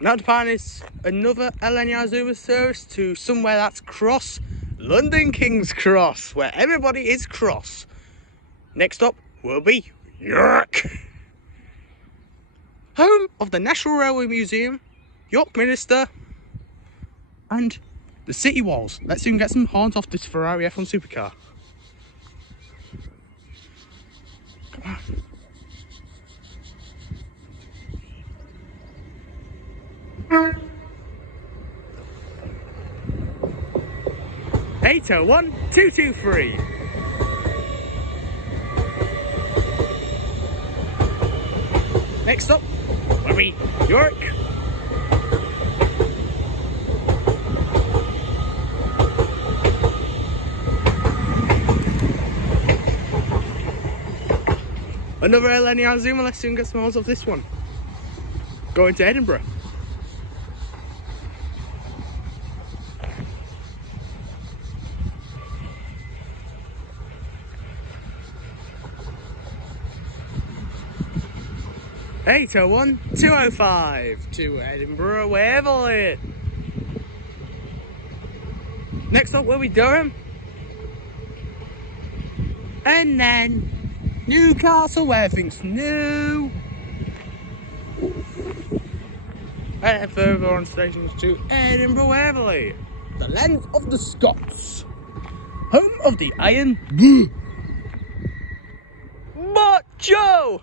Now the plan is another LNR Zuma service to somewhere that's cross, London King's Cross, where everybody is cross. Next up will be York, home of the National Railway Museum, York Minster, and the city walls. Let's see if we can get some horns off this Ferrari F1 supercar. Come on. Eight 01 223. Next up will be York. Another LNR Zuma. Let's see if we can get some horns off this one. Going to Edinburgh. Eight 01 205 to Edinburgh, Waverley. Next up will be Durham. And then Newcastle, where everything's new. And further on stations to Edinburgh, Waverley, the land of the Scots, home of the Iron Macho.